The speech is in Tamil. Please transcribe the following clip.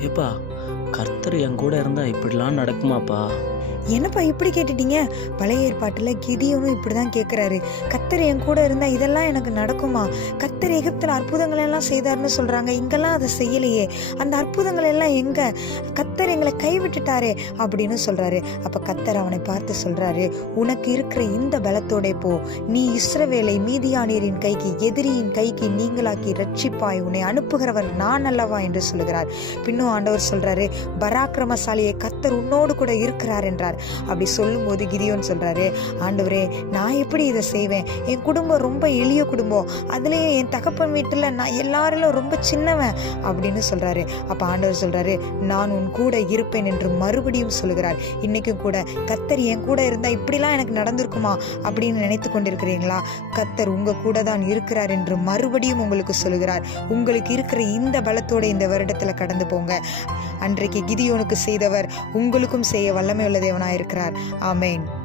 ஏப்பா கர்த்தர் என் கூட இருந்தால் இப்படிலாம் நடக்குமாப்பா? என்னப்பா இப்படி கேட்டுட்டீங்க? பழைய ஏற்பாட்டில் கிதியனும் இப்படி தான் கேட்குறாரு கத்தர் என் கூட இருந்தால் இதெல்லாம் எனக்கு நடக்குமா? கத்தர் எகிப்தில் அற்புதங்கள் எல்லாம் செய்தார்னு சொல்கிறாங்க இங்கெல்லாம் அதை செய்யலையே. அந்த அற்புதங்கள் எல்லாம் எங்கே? கத்தர் எங்களை கைவிட்டுட்டாரே அப்படின்னு சொல்கிறாரு அப்போ கத்தர் அவனை பார்த்து சொல்கிறாரு உனக்கு இருக்கிற இந்த பலத்தோட போ. நீ இஸ்ரவேலை மீதியானியரின் கைக்கு எதிரியின் கைக்கு நீங்களாக்கி ரட்சிப்பாய். உன்னை அனுப்புகிறவர் நான் அல்லவா? என்று சொல்லுகிறார். பின்னும் ஆண்டவர் சொல்கிறாரு பராக்கிரமசாலியை கத்தர் உன்னோடு கூட இருக்கிறார் என்றார். அப்படி சொல்லும்போது கிதியோன் சொல்கிறாரு ஆண்டவரே நான் எப்படி இதை செய்வேன்? என் குடும்பம் ரொம்ப எளிய குடும்பம். அதுலேயே என் தகப்பன் வீட்டில் நான் எல்லாரிலும் ரொம்ப சின்னவன். அப்படின்னு சொல்கிறாரு அப்போ ஆண்டவர் சொல்கிறாரு நான் உன் கூட இருப்பேன் என்று மறுபடியும் சொல்லுகிறார். இன்றைக்கும் கூட கத்தர் என் கூட இருந்தால் இப்படிலாம் எனக்கு நடந்திருக்குமா? அப்படின்னு நினைத்து கொண்டிருக்கிறீங்களா? கத்தர் உங்க கூட தான் இருக்கிறார் என்று மறுபடியும் உங்களுக்கு சொல்லுகிறார். உங்களுக்கு இருக்கிற இந்த பலத்தோட இந்த வருடத்தில் கடந்து போங்க. அன்றைக்கு கிதியோனுக்கு செய்தவர் உங்களுக்கும் செய்ய வல்லமை உள்ள தேவனாயிருக்கிறார். ஆமேன்.